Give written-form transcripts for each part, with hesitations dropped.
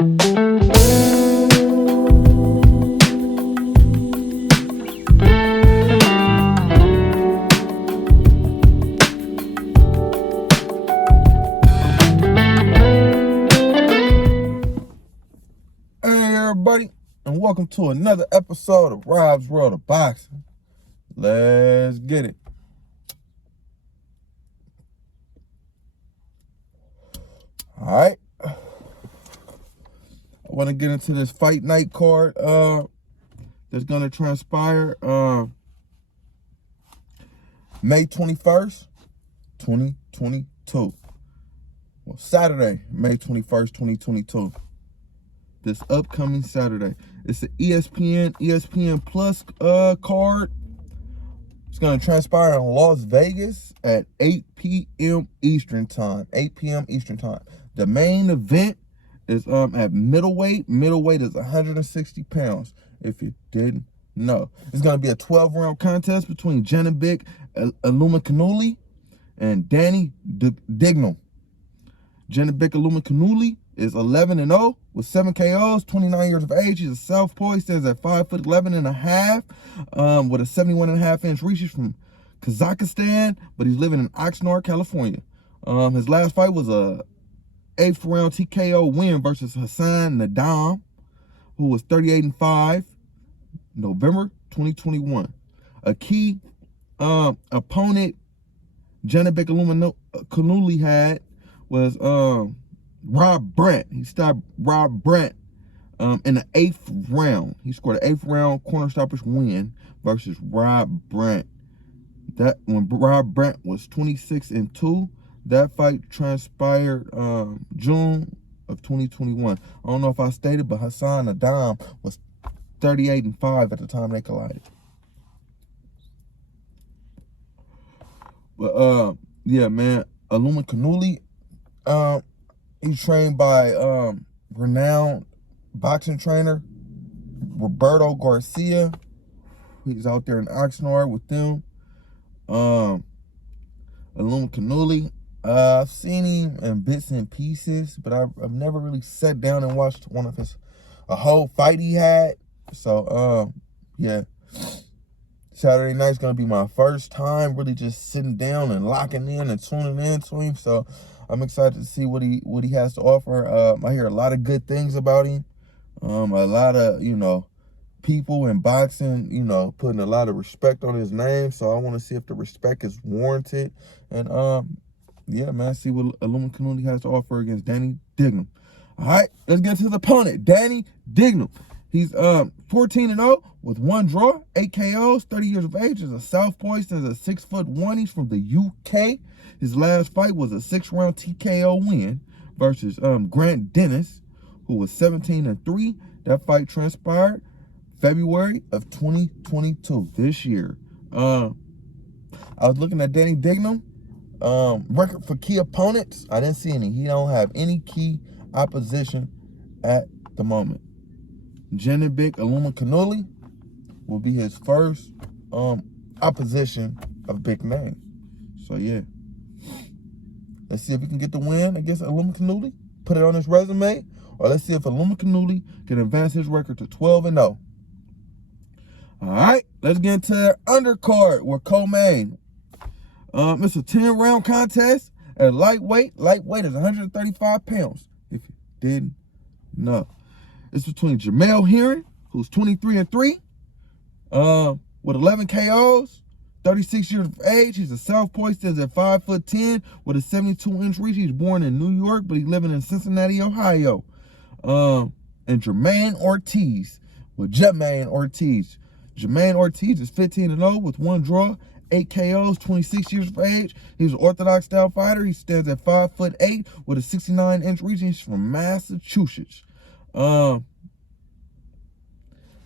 Everybody, and welcome to another episode of Rob's World of Boxing. Let's get it. All right. I want to get into this fight night card that's going to transpire May 21st, 2022. Well, Saturday, May 21st, 2022. This upcoming Saturday. It's the ESPN Plus card. It's going to transpire in Las Vegas at 8 p.m. Eastern Time. 8 p.m. Eastern Time. The main event is at middleweight. Middleweight is 160 pounds, if you didn't know. It's going to be a 12-round contest between Ilomi Canol and Dany Dignam. Ilomi Canol is 11-0 with 7 KOs, 29 years of age. He's a southpaw. He stands at 5'11" and a half, with a 71.5-inch reach. He's from Kazakhstan, but he's living in Oxnard, California. His last fight was a 8th round TKO win versus Hassan Nadam, who was 38-5, November 2021. A key opponent Ilomi Canol had was Rob Brandt. He stopped Rob Brandt in the 8th round. He scored an 8th round corner stoppage win versus Rob Brandt. That when Rob Brandt was 26-2, that fight transpired June of 2021. I don't know if I stated, but Hassan Nadam was 38-5 at the time they collided. But yeah, man, Ilomi Canol, he's trained by renowned boxing trainer Roberto Garcia. He's out there in Oxnard with them. Ilomi Canol, I've seen him in bits and pieces, but I've never really sat down and watched a whole fight he had. So yeah, Saturday night's gonna be my first time really just sitting down and locking in and tuning in to him. So I'm excited to see what he has to offer. I hear a lot of good things about him. A lot of, people in boxing, putting a lot of respect on his name. So I want to see if the respect is warranted. And yeah, man, see what Ilomi Canol has to offer against Dany Dignam. All right, let's get to the opponent, Dany Dignam. He's 14-0 with 1 draw, 8 KOs, 30 years of age. He's a southpaw. He's a 6'1". He's from the UK. His last fight was a 6-round TKO win versus Grant Dennis, who was 17-3. That fight transpired February of 2022, this year. I was looking at Dany Dignam record for key opponents. I didn't see any. He don't have any key opposition at the moment. Ilomi Canol will be his first opposition of big name. So yeah, let's see if he can get the win against Ilomi Canol, put it on his resume, or let's see if Ilomi Canol can advance his record to 12-0. All right, let's get into the undercard with co-main. It's a 10-round contest at lightweight. Lightweight is 135 pounds, if you didn't know. It's between Jamelle Hearing, who's 23-3, with 11 KOs, 36 years of age. He's a southpaw. He stands at 5'10" with a 72-inch reach. He's born in New York, but he's living in Cincinnati, Ohio. And Jermain Ortiz with Jermain Ortiz. Jermain Ortiz is 15-0 with 1 draw, 8 KOs, 26 years of age. He's an orthodox style fighter. He stands at 5'8" with a 69-inch reach. He's from Massachusetts.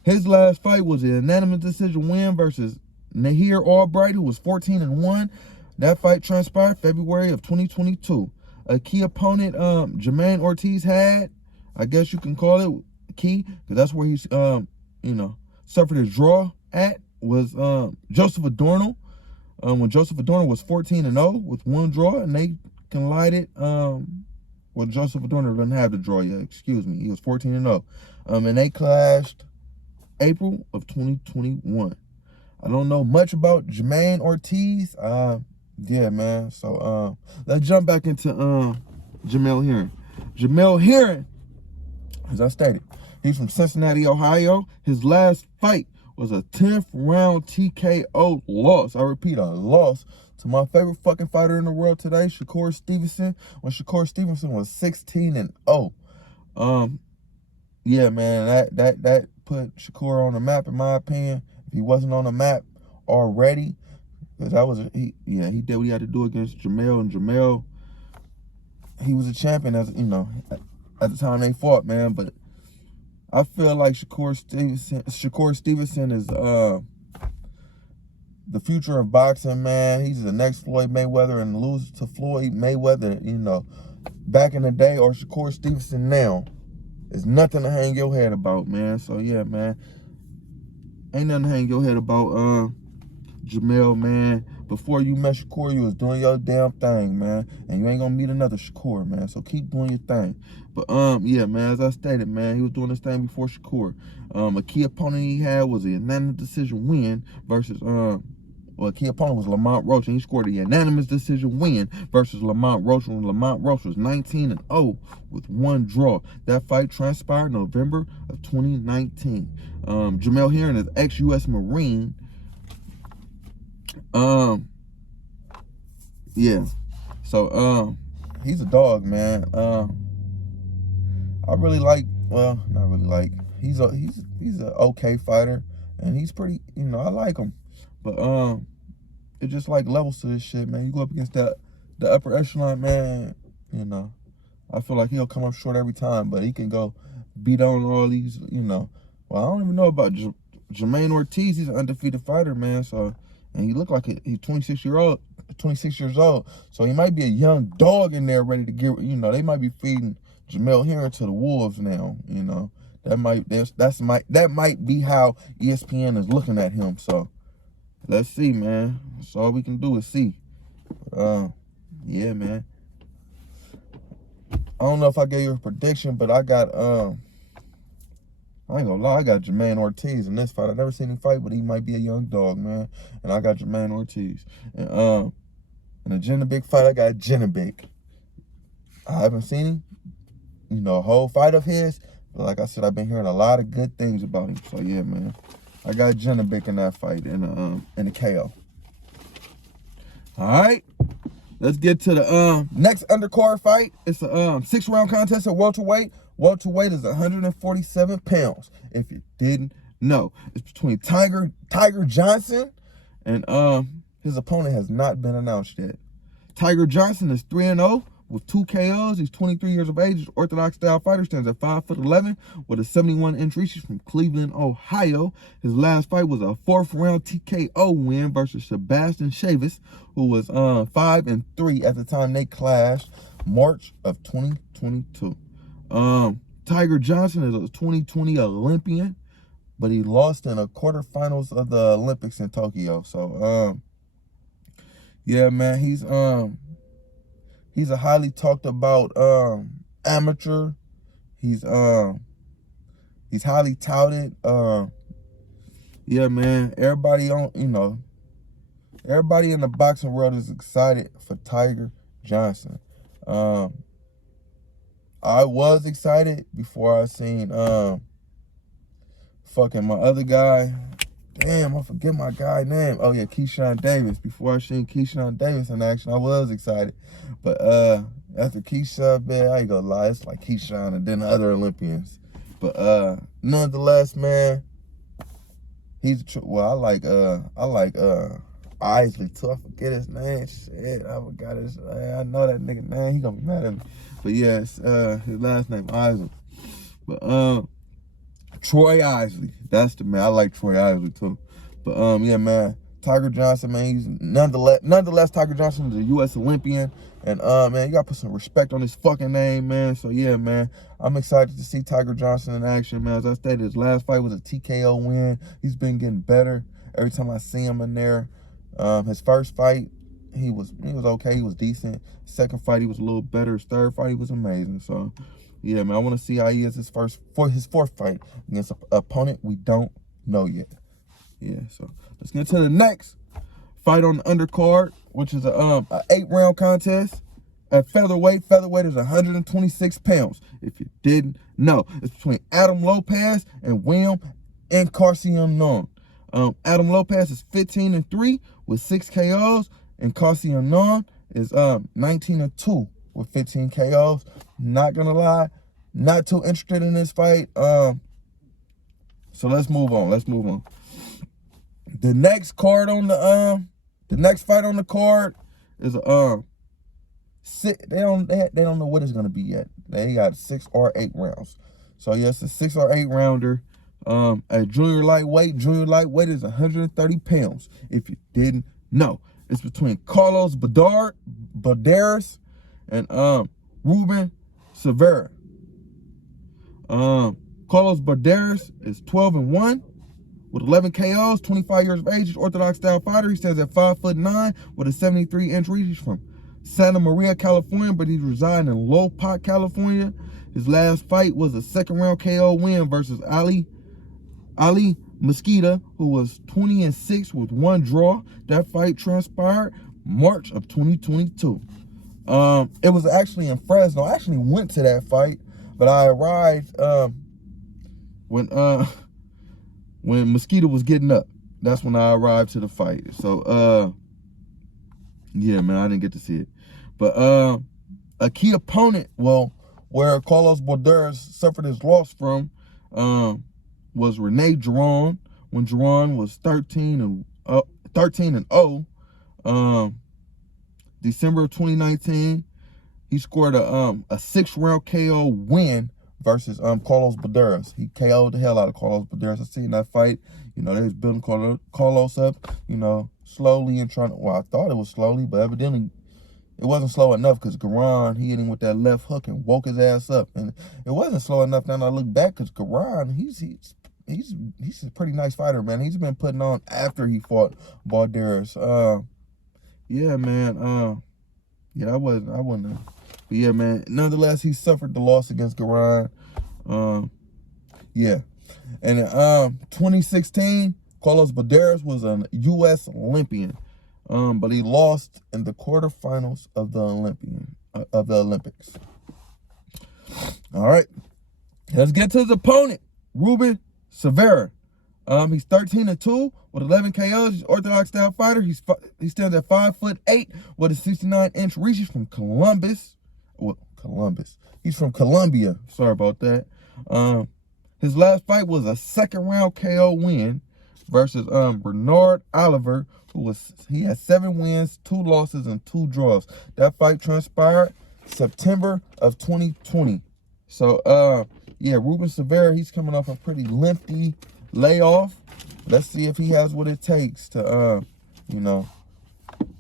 His last fight was a unanimous decision win versus Nahir Albright, who was 14-1. That fight transpired February of 2022. A key opponent Jermain Ortiz had, I guess you can call it key, because that's where he's suffered his draw at, was Joseph Adorno. When Joseph Adorno was 14-0 with 1 draw, and they collided Well, Joseph Adorno didn't have the draw yet. Excuse me. He was 14-0. And they clashed April of 2021. I don't know much about Jermain Ortiz. Yeah, man. So let's jump back into Jamelle Hearing. Jamelle Hearing, as I stated, he's from Cincinnati, Ohio. His last fight was a 10th round TKO loss. I repeat, a loss to my favorite fucking fighter in the world today, Shakur Stevenson, when Shakur Stevenson was 16-0. Yeah, man, that put Shakur on the map, in my opinion. If he wasn't on the map already, because he did what he had to do against Jamelle, and Jamelle, he was a champion, as you know, at the time they fought, man. But I feel like Shakur Stevenson is the future of boxing, man. He's the next Floyd Mayweather, and lose to Floyd Mayweather, you know, back in the day, or Shakur Stevenson now, is nothing to hang your head about, man. So yeah, man, ain't nothing to hang your head about, Jamelle, man. Before you met Shakur, you was doing your damn thing, man. And you ain't gonna meet another Shakur, man. So keep doing your thing. But yeah, man, as I stated, man, he was doing his thing before Shakur. A key opponent he had was a unanimous decision win versus a key opponent was Lamont Roach, and he scored a unanimous decision win versus Lamont Roach when Lamont Roach was 19-0 with one draw. That fight transpired November of 2019. Jamelle Hearing is ex-U.S. Marine. Yeah. So he's a dog, man. I really like, well, not really like. He's an okay fighter, and he's pretty, you know, I like him. But it's just like levels to this shit, man. You go up against the upper echelon, man, you know, I feel like he'll come up short every time, but he can go beat on all these, you know. Well, I don't even know about Jermain Ortiz. He's an undefeated fighter, man. So, and he looked like he's 26 years old. So he might be a young dog in there ready to get, you know, they might be feeding Jamelle Hearing to the wolves now, you know. That might be how ESPN is looking at him. So let's see, man. That's all we can do is see. Yeah, man. I don't know if I gave you a prediction, but I got I ain't gonna lie, I got Jermain Ortiz in this fight. I've never seen him fight, but he might be a young dog, man. And I got Jermain Ortiz. And in a Genebik fight, I got Genebik. I haven't seen him, you know, a whole fight of his. But like I said, I've been hearing a lot of good things about him. So yeah, man. I got Genebik in that fight in the KO. All right. Let's get to the next undercard fight. It's a 6-round contest at welterweight. Welterweight is 147 pounds, if you didn't know. It's between Tiger Johnson and his opponent has not been announced yet. Tiger Johnson is 3-0 with 2 KOs. He's 23 years of age. He's Orthodox style fighter, stands at 5'11" with a 71-inch reach. He's from Cleveland, Ohio. His last fight was a 4th round TKO win versus Sebastian Chavis, who was 5-3 at the time they clashed, March of 2022. Tiger Johnson is a 2020 Olympian, but he lost in the quarterfinals of the Olympics in Tokyo. So yeah, man, he's a highly talked about amateur. He's highly touted. Yeah, man, everybody in the boxing world is excited for Tiger Johnson. I was excited before I seen fucking my other guy. Damn, I forget my guy's name. Oh yeah, Keyshawn Davis. Before I seen Keyshawn Davis in action, I was excited. But after Keyshawn, man, I ain't gonna lie, it's like Keyshawn and then the other Olympians. But nonetheless, man, I like Isley too. I forget his name. Shit, I forgot his name. I know that nigga name. He gonna be mad at me. But yes, his last name Isley. But Troy Isley, that's the man. I like Troy Isley too. But yeah, man, Tiger Johnson, man, he's nonetheless Tiger Johnson is a U.S. Olympian, and man, you gotta put some respect on his fucking name, man. So yeah, man, I'm excited to see Tiger Johnson in action, man. As I stated, his last fight was a TKO win. He's been getting better every time I see him in there. His first fight, he was okay. He was decent. Second fight, he was a little better. His third fight, he was amazing. So, yeah, man, I want to see how he is his fourth fight against an opponent we don't know yet. Yeah, so let's get to the next fight on the undercard, which is a 8-round contest at featherweight. Featherweight is 126 pounds. If you didn't know, it's between Adam Lopez and William Encarnacion. Adam Lopez is 15-3 with 6 KOs, and Encarnacion is 19-2 with 15 KOs. Not gonna lie, not too interested in this fight. So let's move on. The next card on the next fight on the card is they don't know what it's gonna be yet. They got 6 or 8 rounds. So yes, a 6 or 8 rounder. At junior lightweight is 130 pounds. If you didn't know, it's between Carlos Baderos and Ruben Severe. Carlos Baderos is 12-1 with 11 KOs, 25 years of age. He's orthodox style fighter. He stands at 5'9" with a 73-inch reach. He's from Santa Maria, California, but he resides in Lopez, California. His last fight was a 2nd-round KO win versus Ali Mosqueda, who was 20-6 with 1 draw. That fight transpired March of 2022. It was actually in Fresno. I actually went to that fight, but I arrived when Mosqueda was getting up. That's when I arrived to the fight. So yeah, man, I didn't get to see it. But a key opponent, where Carlos Baderos suffered his loss from, was Rene Giron, when Giron was 13-0. December of 2019, he scored a 6-round KO win versus Carlos Baderos. He KO'd the hell out of Carlos Baderos. I seen that fight. You know, they was building Carlos up, you know, slowly and trying to, I thought it was slowly, but evidently it wasn't slow enough, because Giron, he hit him with that left hook and woke his ass up. And it wasn't slow enough now that I look back, because Giron, he's a pretty nice fighter, man. He's been putting on after he fought Baderos. Yeah, man. Yeah, I wouldn't. But yeah, man. Nonetheless, he suffered the loss against Giron. Yeah. And in 2016, Carlos Baderos was a U.S. Olympian. But he lost in the quarterfinals of the Olympics. All right. Let's get to his opponent, Ruben Severe. He's 13-2 with 11 KOs. He's an orthodox style fighter. He stands at 5'8" with a 69-inch reach. He's from Columbus. He's from Colombia. Sorry about that. His last fight was a 2nd-round KO win versus Bernard Alvarez, he had 7 wins, 2 losses, and 2 draws. That fight transpired September of 2020. So yeah, Ruben Severe, he's coming off a pretty lengthy layoff. Let's see if he has what it takes to you know,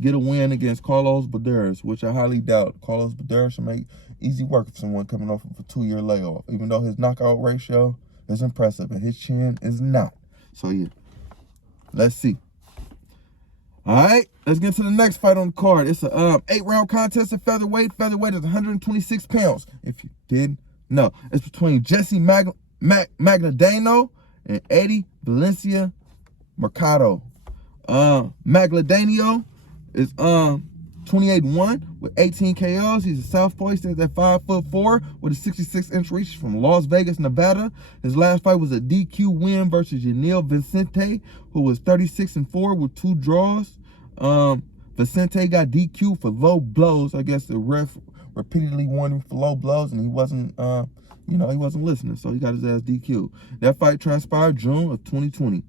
get a win against Carlos Baderos, which I highly doubt. Carlos Baderos should make easy work of someone coming off of a 2-year layoff, even though his knockout ratio is impressive and his chin is not. So yeah, let's see. All right, let's get to the next fight on the card. It's a 8-round contest at featherweight. Featherweight is 126 pounds. If you didn't know, it's between Jesse Magle Daniel and Eddie Valencia Mercado. Magle Daniel is 28-1 with 18 KOs. He's a southpaw. He stands at 5'4" with a 66-inch reach from Las Vegas, Nevada. His last fight was a DQ win versus Yanil Vicente, who was 36-4 with 2 draws. Vicente got DQ for low blows. I guess the ref repeatedly warned him for low blows, and he wasn't, he wasn't listening, so he got his ass DQ. That fight transpired June of 2020.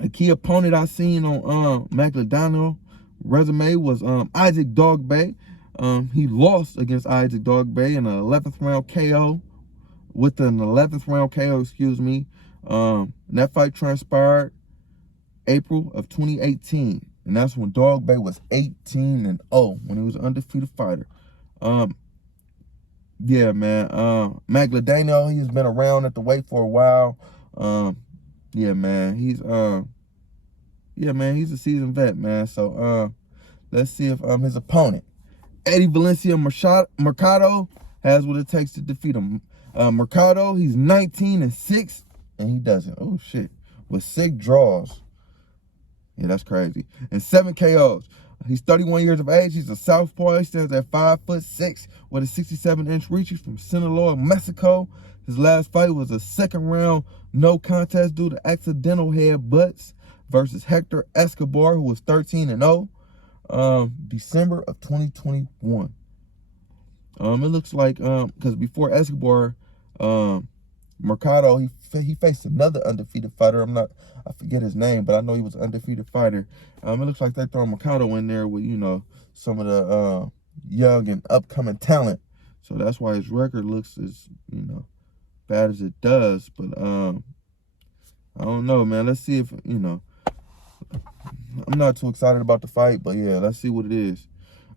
A key opponent I seen on Magle Daniel resume was Isaac Dogboe. He lost against Isaac Dogboe in an 11th round KO. Excuse me. That fight transpired April of 2018, and that's when Dogboe was 18-0 when he was an undefeated fighter. Yeah, man. Magle Daniel, he's been around at the weight for a while. Yeah, man. yeah, man, he's a seasoned vet, man. So let's see if his opponent, Eddie Valencia Mercado, has what it takes to defeat him. Mercado, he's 19-6, and he doesn't. Oh shit, with 6 draws. Yeah, that's crazy. And 7 KOs. He's 31 years of age. He's a southpaw. He stands at 5'6" with a 67-inch reach. He's from Sinaloa, Mexico. His last fight was a second round no contest due to accidental headbutts versus Hector Escobar, who was 13-0. December of 2021. It looks like because before Escobar, Mercado, he faced another undefeated fighter. I forget his name, but I know he was an undefeated fighter. It looks like they throw Mercado in there with, some of the young and upcoming talent. So that's why his record looks as, bad as it does. But I don't know, man. Let's see if, I'm not too excited about the fight, but yeah, let's see what it is.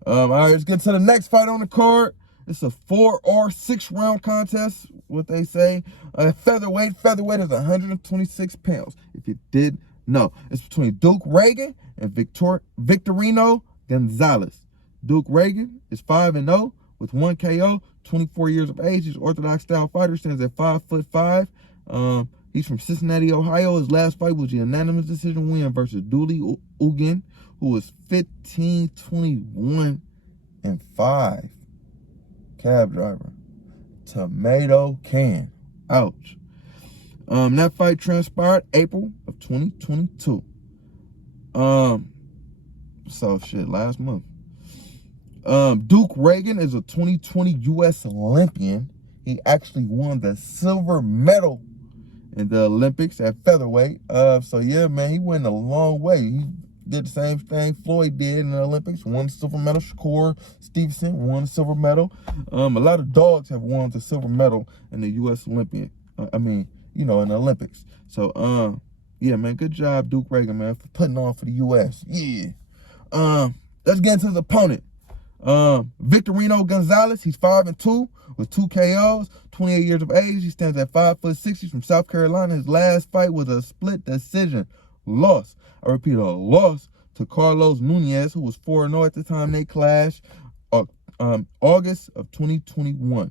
All right, let's get to the next fight on the card. It's a 4 or 6 round contest, what they say. Featherweight is 126 pounds. If you did know, it's between Duke Reagan and Victorino Gonzalez. Duke Reagan is 5-0 with 1 KO, 24 years of age. He's an orthodox style fighter, stands at 5'5". He's from Cincinnati, Ohio. His last fight was a unanimous decision win versus Dany Dignam, who was 15-21-5. Cab driver. Tomato can. Ouch. That fight transpired April of 2022. So shit, last month. Duke Reagan is a 2020 U.S. Olympian. He actually won the silver medal in the Olympics at featherweight. So yeah, man, he went a long way. He did the same thing Floyd did in the Olympics, won the silver medal. Shakur Stevenson won the silver medal. A lot of dogs have won the silver medal in the U.S. Olympian. In the Olympics. So, yeah, man, good job, Duke Reagan, man, for putting on for the U.S. Yeah. Let's get into his opponent. Victorino Gonzalez, he's 5-2 with 2 KOs, 28 years of age. He stands at 5'6". He's from South Carolina. His last fight was a split decision loss. I repeat, a loss to Carlos Nunez, who was 4-0 at the time they clashed, August of 2021.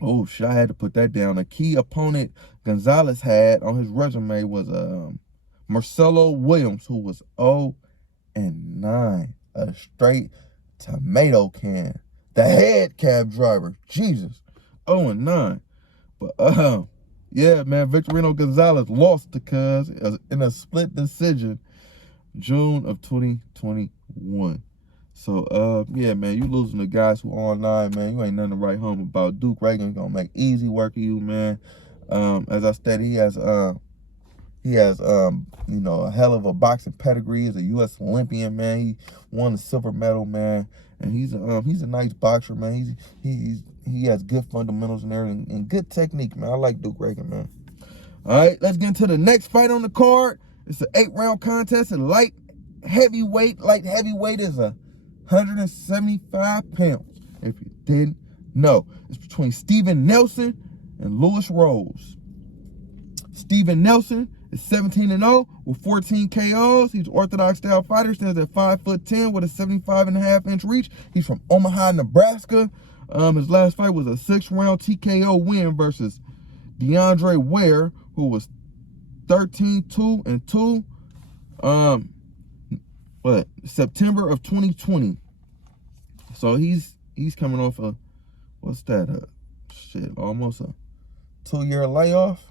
Oh shit, I had to put that down. A key opponent Gonzalez had on his resume was Marcelo Williams, who was 0-9, a straight tomato can. The head cab driver, Jesus, 0-9. But yeah, man, Victorino Gonzalez lost to Cuz in a split decision, June of 2021. So, yeah, man, you losing to guys who online, man. You ain't nothing to write home about. Duke Reagan gonna make easy work of you, man. As I stated, he has a hell of a boxing pedigree. He's a U.S. Olympian, man. He won the silver medal, man. And he's a nice boxer, man. He has good fundamentals and everything and good technique, man. I like Duke Reagan, man. All right, let's get into the next fight on the card. It's an 8-round contest in light heavyweight. Light heavyweight is 175 pounds. If you didn't know, it's between Steven Nelson and Louis Rose. Steven Nelson is 17-0 with 14 KOs. He's an orthodox style fighter, stands at 5'10" with a 75.5-inch reach. He's from Omaha, Nebraska. His last fight was a 6-round TKO win versus DeAndre Ware, who was 13-2-2. September of 2020. So he's coming off a, what's that? Almost a 2-year layoff.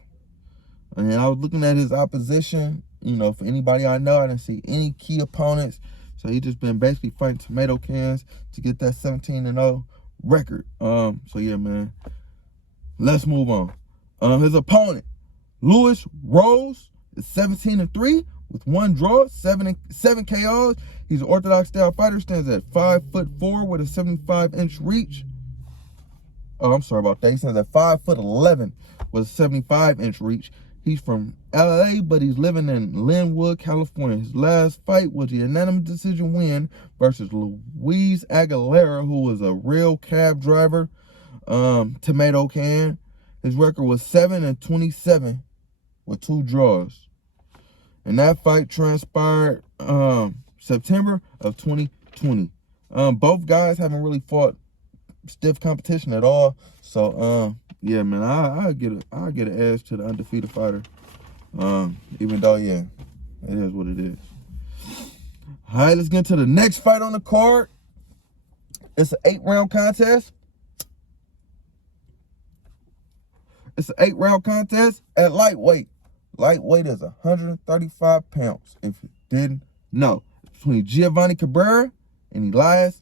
And I was looking at his opposition. For anybody I know, I didn't see any key opponents. So he just been basically fighting tomato cans to get that 17-0 record. So yeah, man. Let's move on. His opponent, Louis Rose, is 17-3 with 1 draw, 7 KOs. He's an orthodox style fighter, stands at 5'4" with a 75-inch reach. Oh, I'm sorry about that. He stands at 5'11" with a 75-inch reach. He's from LA, but he's living in Linwood, California. His last fight was a unanimous decision win versus Luis Aguilera, who was a real cab driver, tomato can. His record was 7-27 with 2 draws. And that fight transpired September of 2020. Both guys haven't really fought stiff competition at all. So yeah, man, I'll get an edge to the undefeated fighter. Even though, yeah, it is what it is. All right, let's get to the next fight on the card. It's an 8-round contest. It's an 8-round contest at lightweight. Lightweight is 135 pounds, if you didn't know. It's between Giovanni Cabrera and Elias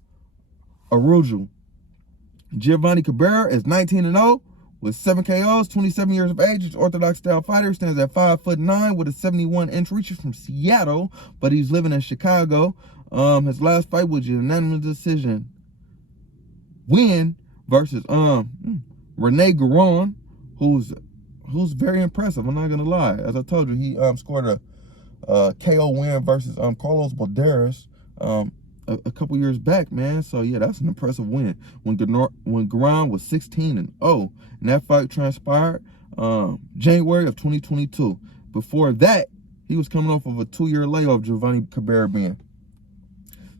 Araujo. Giovanni Cabrera is 19-0 with 7 KOs, 27 years of age. He's Orthodox style fighter, stands at 5'9" with a 71-inch reach. He's from Seattle, but he's living in Chicago. His last fight was a unanimous decision win versus René Garon, who's very impressive. I'm not gonna lie. As I told you, he scored a KO win versus Carlos Baderos a couple years back, man. So yeah, that's an impressive win. When Garon was 16-0, and that fight transpired January of 2022. Before that, he was coming off of a 2-year layoff, Giovanni Cabrera being.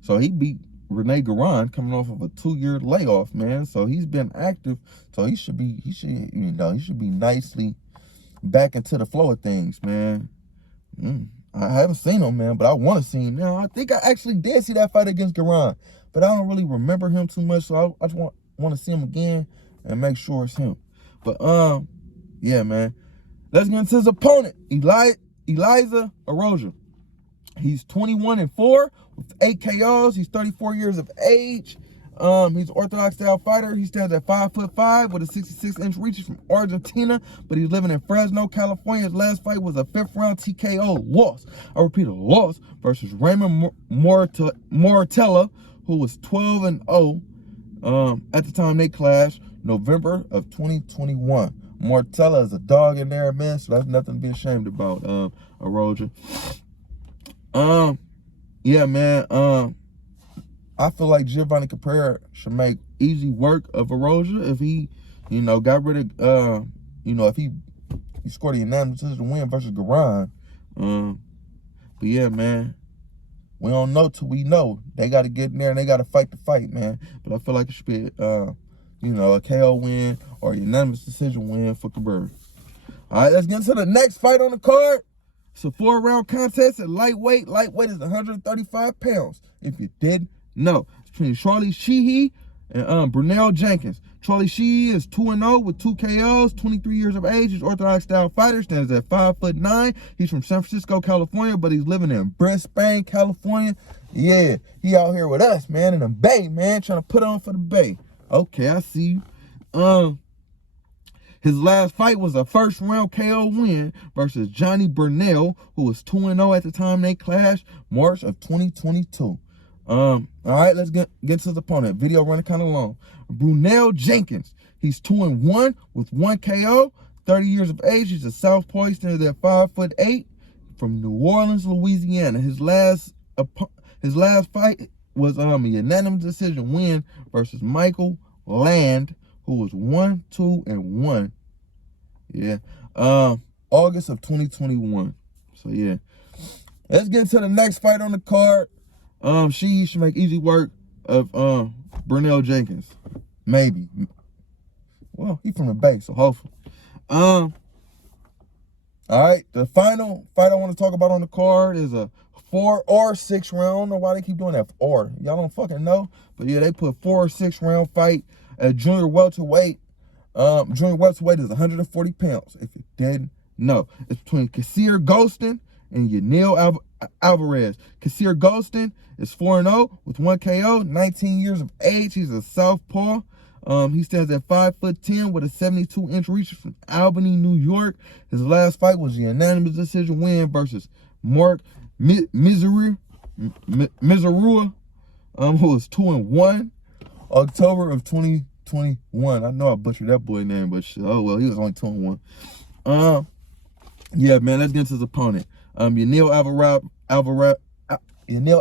So he beat René Garon coming off of a 2-year layoff, man. So he's been active. So he should be nicely back into the flow of things, man. I haven't seen him, man, but I want to see him now. I think I actually did see that fight against Garon, but I don't really remember him too much. So I just want to see him again and make sure it's him. But yeah, man. Let's get into his opponent, Elias Araujo. He's 21-4 with 8 KOs. He's 34 years of age. He's an Orthodox style fighter. He stands at 5'5" with a 66-inch reach. He's from Argentina, but he's living in Fresno, California. His last fight was a 5th-round TKO loss. I repeat, a loss versus Raymond Mortella, who was 12-0 at the time they clashed, November of 2021. Mortella is a dog in there, man, so that's nothing to be ashamed about, Araujo. Yeah, man. I feel like Giovanni Cabrera should make easy work of Araujo if he, got rid of, if he scored a unanimous decision win versus Garon. But yeah, man, we don't know till we know. They got to get in there and they got to fight the fight, man. But I feel like it should be, a KO win or a unanimous decision win for Cabrera. All right, let's get into the next fight on the card. It's a 4-round contest at lightweight. Lightweight is 135 pounds, if you didn't know. It's between Charlie Sheehy and Brunel Jenkins. Charlie Sheehy is 2-0 with 2 KOs, 23 years of age. He's Orthodox style fighter, stands at 5'9". He's from San Francisco, California, but he's living in Brisbane, California. Yeah, he out here with us, man, in the Bay, man, trying to put on for the Bay. Okay, I see you. His last fight was a 1st-round KO win versus Johnny Burnell, who was 2-0 at the time they clashed, March of 2022. All right, let's get to his opponent. Video running kind of long. Brunel Jenkins. He's 2-1 with 1 KO, 30 years of age. He's a southpaw. He stands at 5'8", from New Orleans, Louisiana. His last fight was a unanimous decision win versus Michael Land, who was 1-2-1. Yeah. August of 2021. So yeah. Let's get into the next fight on the card. She should make easy work of Brunel Jenkins. Maybe. Well, he's from the Bay, so hopefully. All right, the final fight I want to talk about on the card is a 4 or 6 round. I don't know why they keep doing that. Or y'all don't fucking know, but yeah, they put 4 or 6 round fight at junior welterweight. Junior welterweight is 140 pounds. If you didn't know, it's between Casper Goldstein and Jamelle Alvarez. Casper Goldstein is 4-0 with 1 KO, 19 years of age. He's a southpaw. He stands at 5'10" with a 72-inch reach from Albany, New York. His last fight was a unanimous decision win versus Mark Mizerua, who was 2-1, October of 2021. I know I butchered that boy name, but shit, oh well, he was only 2-1. Yeah, man, let's get into his opponent. Jamelle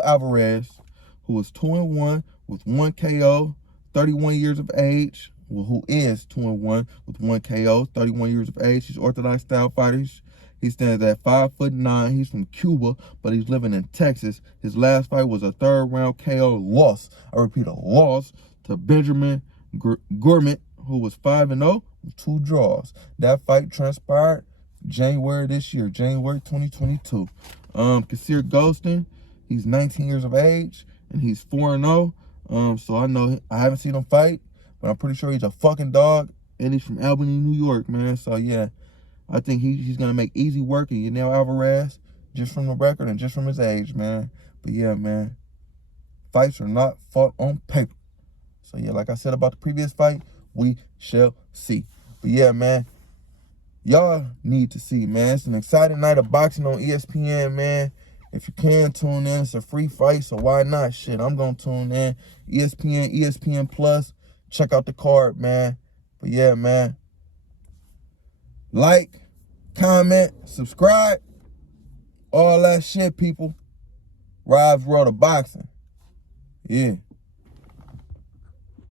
Alvarez, who was 2-1 with 1 KO, 31 years of age. Well, who is 2-1 with 1 KO, 31 years of age. He's Orthodox style fighter. He stands at 5'9". He's from Cuba, but he's living in Texas. His last fight was a 3rd round KO loss. I repeat, a loss to Benjamin Gourmet, who was 5-0 with 2 draws. That fight transpired January this year, January 2022. Casper Goldstein, he's 19 years of age, and he's 4-0. So I haven't seen him fight, but I'm pretty sure he's a fucking dog, and he's from Albany, New York, man. So yeah, I think he's gonna make easy work of Yanel Alvarez, just from the record and just from his age, man. But yeah, man, fights are not fought on paper. So yeah, like I said about the previous fight, we shall see. But yeah, man, y'all need to see, man. It's an exciting night of boxing on ESPN, man. If you can, tune in. It's a free fight, so why not? Shit, I'm going to tune in. ESPN, ESPN Plus. Check out the card, man. But yeah, man. Like, comment, subscribe. All that shit, people. Rob's World of Boxing. Yeah.